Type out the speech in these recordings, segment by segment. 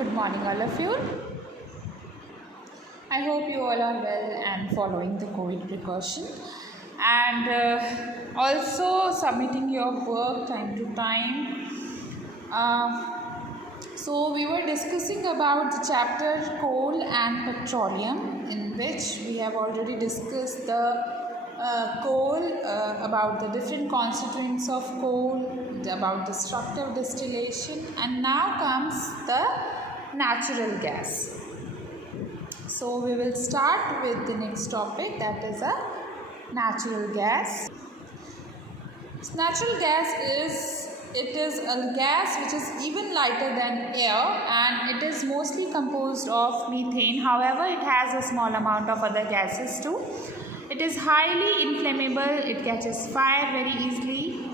Good morning, all of you. I hope you all are well and following the COVID precaution and also submitting your work time to time. So we were discussing about the chapter coal and petroleum, in which we have already discussed the coal, about the different constituents of coal, about the structure of distillation, and now comes the natural gas. So we will start with the next topic, that is a natural gas. Natural gas is a gas which is even lighter than air, and it is mostly composed of methane. However, it has a small amount of other gases too. It is highly inflammable. It catches fire very easily.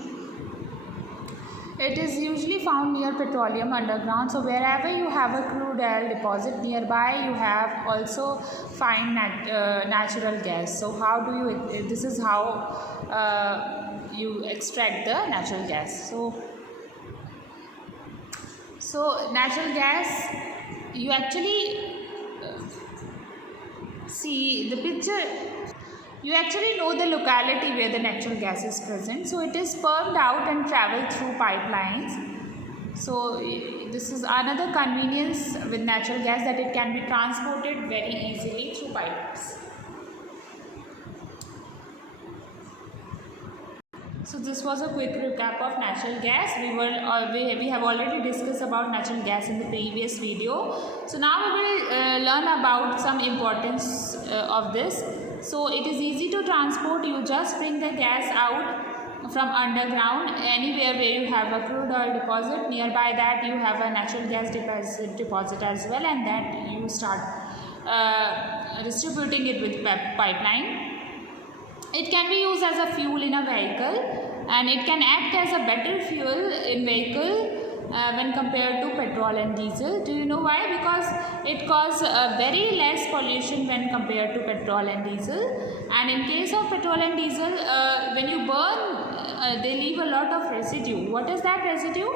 It is usually found near petroleum underground. So wherever you have a crude oil deposit nearby, you have also find natural gas. So how do you? This is how you extract the natural gas. So natural gas, you actually see the picture. You actually know the locality where the natural gas is present. So it is pumped out and traveled through pipelines. So this is another convenience with natural gas, that it can be transported very easily through pipes. So this was a quick recap of natural gas. We have already discussed about natural gas in the previous video. So now we will learn about some importance of this. So it is easy to transport. You just bring the gas out from underground anywhere where you have a crude oil deposit. Nearby that you have a natural gas deposit as well, and that you start distributing it with pipeline. It can be used as a fuel in a vehicle, and it can act as a better fuel in vehicle when compared to petrol and diesel. Do you know why? Because it causes very less pollution when compared to petrol and diesel. And in case of petrol and diesel, when you burn, they leave a lot of residue. What is that residue?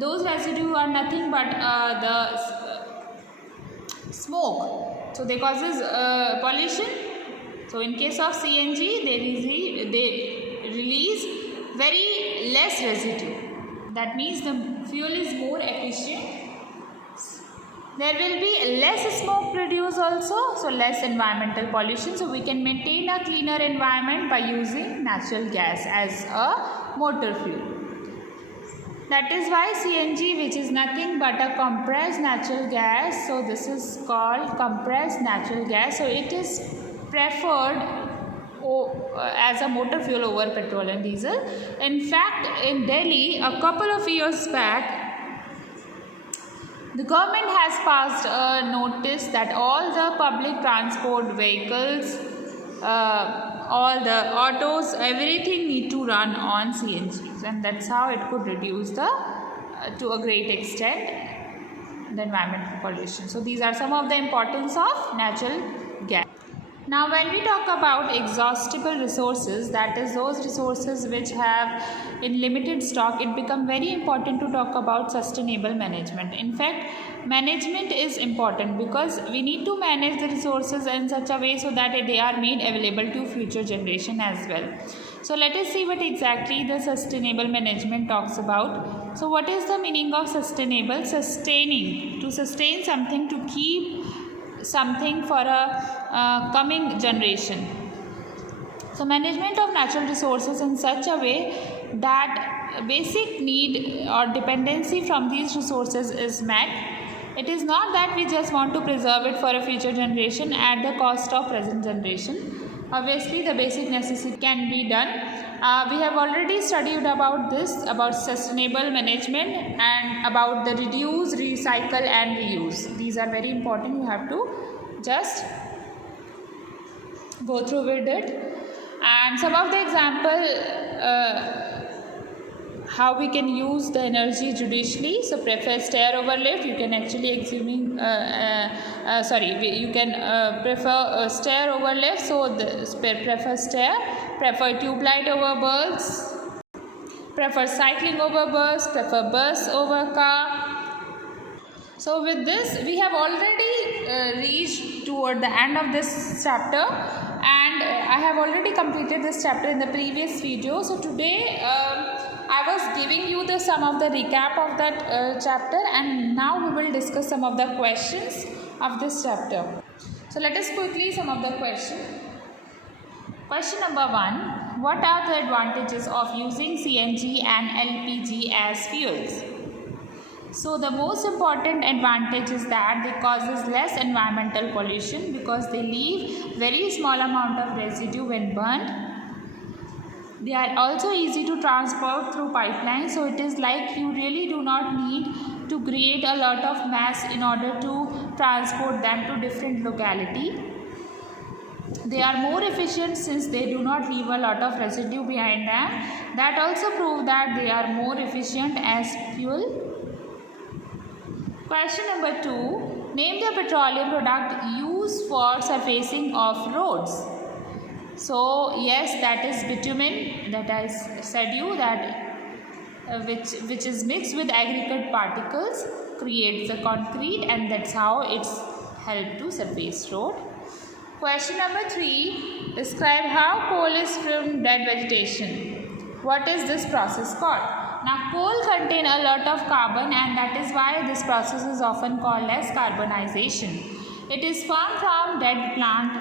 Those residue are nothing but the smoke. So they causes pollution. So in case of CNG, they release very less residue. That means the fuel is more efficient. There will be less smoke produced also, so less environmental pollution. So we can maintain a cleaner environment by using natural gas as a motor fuel. That is why CNG, which is nothing but a compressed natural gas, so this is called compressed natural gas. So it is preferred as a motor fuel over petrol and diesel. In fact, in Delhi, a couple of years back, the government has passed a notice that all the public transport vehicles, all the autos, everything need to run on CNGs, and that's how it could reduce to a great extent the environmental pollution. So these are some of the importance of natural gas. Now when we talk about exhaustible resources, that is those resources which have in limited stock, it becomes very important to talk about sustainable management. In fact, management is important because we need to manage the resources in such a way so that they are made available to future generation as well. So let us see what exactly the sustainable management talks about. So what is the meaning of sustainable? Sustaining, to sustain something, to keep something for a coming generation. So management of natural resources in such a way that basic need or dependency from these resources is met. It is not that we just want to preserve it for a future generation at the cost of present generation. Obviously the basic necessity can be done. We have already studied about this, about sustainable management, and about the reduce, recycle and reuse. These are very important. You have to just go through with it. And some of the example how we can use the energy judiciously. So prefer stair over lift. You can actually you can prefer stair over lift. So prefer stair, prefer tube light over bulbs, prefer cycling over bus, prefer bus over car. So with this we have already reached toward the end of this chapter, and I have already completed this chapter in the previous video. So today I was giving you the some of the recap of that chapter, and now we will discuss some of the questions of this chapter. So let us quickly some of the questions. Question number 1. What are the advantages of using CNG and LPG as fuels? So the most important advantage is that they causes less environmental pollution because they leave very small amount of residue when burned. They are also easy to transport through pipelines, so it is like you really do not need to create a lot of mass in order to transport them to different locality. They are more efficient since they do not leave a lot of residue behind them. That also proves that they are more efficient as fuel. Question number 2. Name the petroleum product used for surfacing of roads. So yes, that is bitumen, that I said you that which is mixed with aggregate particles, creates the concrete, and that's how it's helped to surface road. Question number 3. Describe how coal is from dead vegetation. What is this process called? Now coal contain a lot of carbon, and that is why this process is often called as carbonization. It is formed from dead plant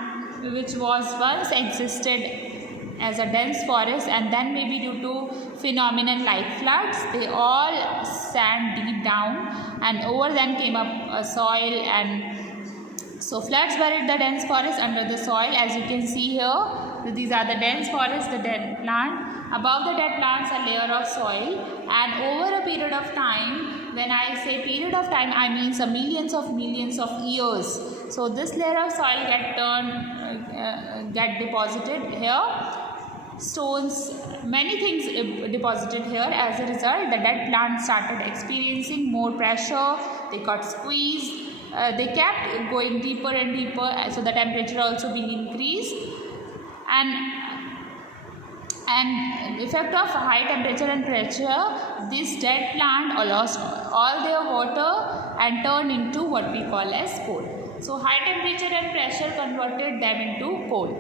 which was once existed as a dense forest, and then maybe due to phenomenon like floods, they all sank deep down, and over then came up a soil, and so floods buried the dense forest under the soil. As you can see here, these are the dense forests, the dead plant. Above the dead plants a layer of soil, and over a period of time, when I say period of time, I mean some millions of years. So this layer of soil get deposited here. Stones, many things deposited here. As a result, the dead plant started experiencing more pressure. They got squeezed. They kept going deeper and deeper, so the temperature also being increased, and effect of high temperature and pressure, this dead plant lost all their water and turned into what we call as coal. So high temperature and pressure converted them into coal.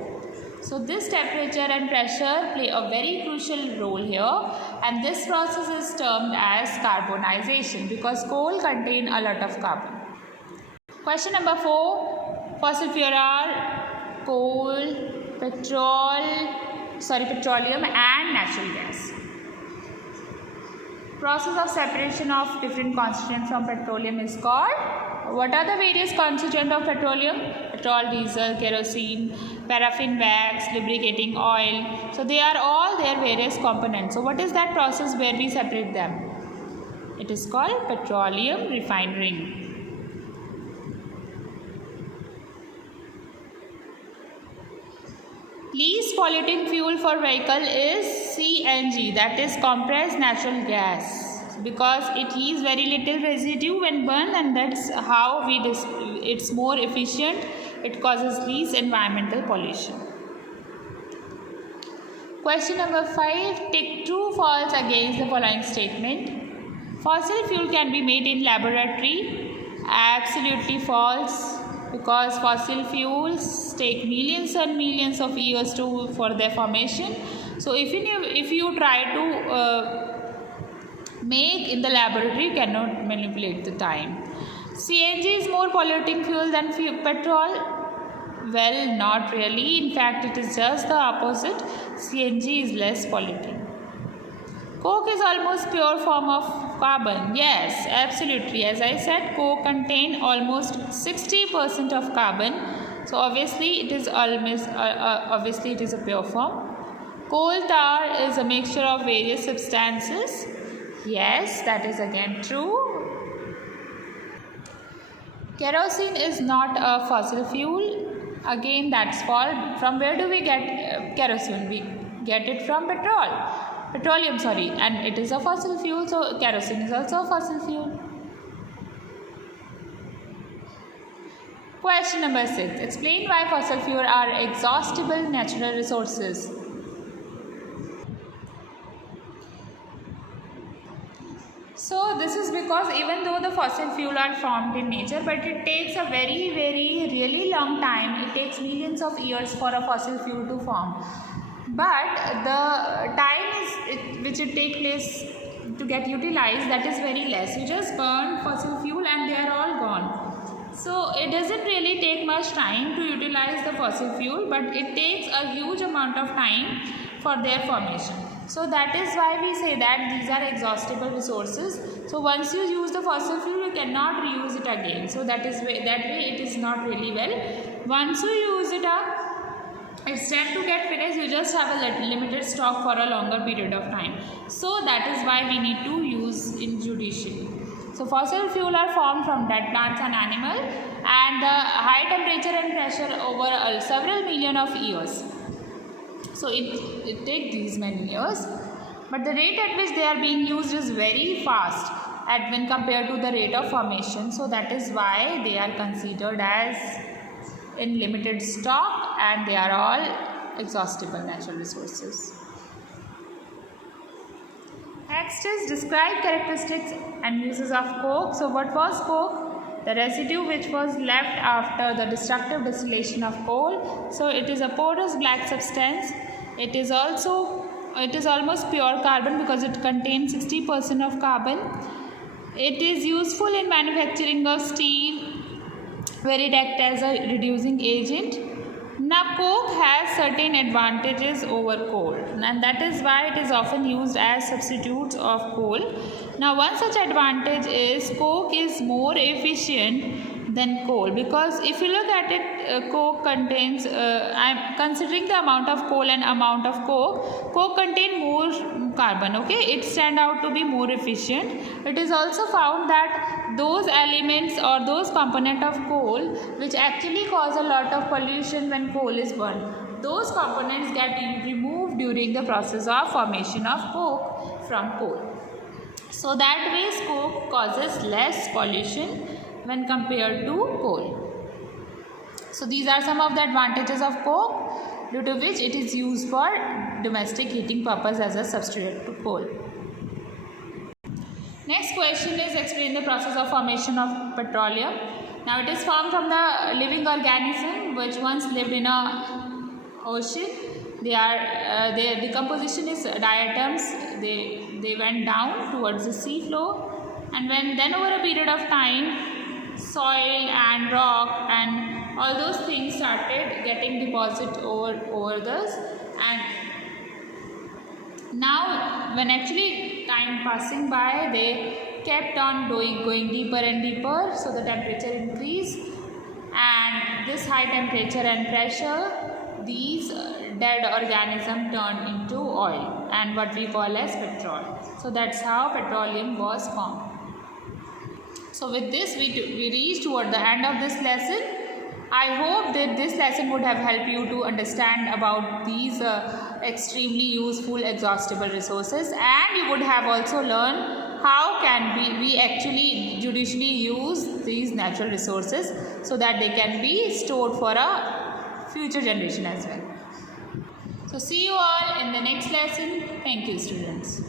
So this temperature and pressure play a very crucial role here, and this process is termed as carbonization because coal contain a lot of carbon. Question number 4. Fossil fuel are coal, petroleum and natural gas. Process of separation of different constituents from petroleum is called. What are the various constituents of petroleum? Petrol, diesel, kerosene, paraffin wax, lubricating oil. So they are all their various components. So what is that process where we separate them? It is called petroleum refining. Least polluting fuel for vehicle is CNG, that is compressed natural gas, because it leaves very little residue when burned, and that's how it's more efficient. It causes least environmental pollution. Question number 5. Take true false against the following statement. Fossil fuel can be made in laboratory. Absolutely false, because fossil fuels take millions and millions of years for their formation. So if you try to make in the laboratory, you cannot manipulate the time. CNG is more polluting fuel than petrol. Well, not really. In fact, it is just the opposite. CNG is less polluting. Coke is almost pure form of carbon. Yes, absolutely. As I said, Coke contain almost 60% of carbon. So obviously it is a pure form. Coal tar is a mixture of various substances. Yes, that is again true. Kerosene is not a fossil fuel. Again, that's false. From where do we get kerosene? We get it from petroleum, and it is a fossil fuel, so kerosene is also a fossil fuel. Question number 6. Explain why fossil fuel are exhaustible natural resources. So this is because even though the fossil fuel are formed in nature, but it takes a really long time. It takes millions of years for a fossil fuel to form. But the time which it take place to get utilized, that is very less. You just burn fossil fuel and they are all gone. So it doesn't really take much time to utilize the fossil fuel, but it takes a huge amount of time for their formation. So that is why we say that these are exhaustible resources. So once you use the fossil fuel, you cannot reuse it again. So that way it is not really well. Once you use it up, it's time to get finished. You just have a limited stock for a longer period of time. So that is why we need to use it judiciously. So fossil fuel are formed from dead plants and animals, and the high temperature and pressure over several million of years. So it takes these many years, but the rate at which they are being used is very fast when compared to the rate of formation. So that is why they are considered as in limited stock, and they are all exhaustible natural resources. Next is describe characteristics and uses of coke. So what was coke? The residue which was left after the destructive distillation of coal. So it is a porous black substance. It is almost pure carbon because it contains 60% of carbon. It is useful in manufacturing of steel, where it acts as a reducing agent. Now coke has certain advantages over coal, and that is why it is often used as substitutes of coal. Now one such advantage is coke is more efficient than coal, because if you look at it, coke contains, I am considering the amount of coal and amount of coke contain more carbon, okay, it stand out to be more efficient. It is also found that those elements or those component of coal which actually cause a lot of pollution when coal is burned, those components get removed during the process of formation of coke from coal. So that way coke causes less pollution when compared to coal. So these are some of the advantages of coke, due to which it is used for domestic heating purpose as a substitute to coal. Next question is explain the process of formation of petroleum. Now it is formed from the living organism which once lived in a ocean. Their decomposition is diatoms. They went down towards the sea floor, and then over a period of time, soil and rock and all those things started getting deposited over this, and now when actually time passing by, they kept on going deeper and deeper, so the temperature increased, and this high temperature and pressure, these dead organisms turned into oil and what we call as petrol. So that's how petroleum was formed. So with this we reached toward the end of this lesson. I hope that this lesson would have helped you to understand about these extremely useful exhaustible resources, and you would have also learned how can we actually judiciously use these natural resources so that they can be stored for a future generation as well. So see you all in the next lesson. Thank you, students.